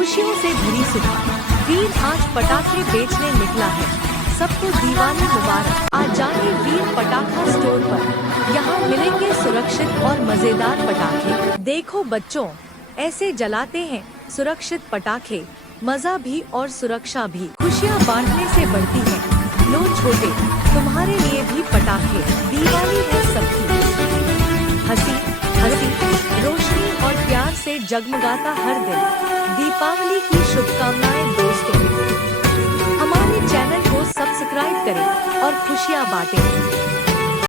खुशियों से भरी सुबह। वीर आज पटाखे बेचने निकला है, सबको दिवाली मुबारक। आज जाइए वीर पटाखा स्टोर पर, यहाँ मिलेंगे सुरक्षित और मजेदार पटाखे। देखो बच्चों, ऐसे जलाते हैं सुरक्षित पटाखे, मजा भी और सुरक्षा भी। खुशियाँ बांटने से बढ़ती है। लो छोटे, तुम्हारे लिए भी पटाखे। दिवाली है सबकी, हंसी हंसी रोशनी और प्यार से जगमगाता हर दिन। दीपावली की शुभकामनाएं दोस्तों। हमारे चैनल को सब्सक्राइब करें और खुशियाँ बांटें।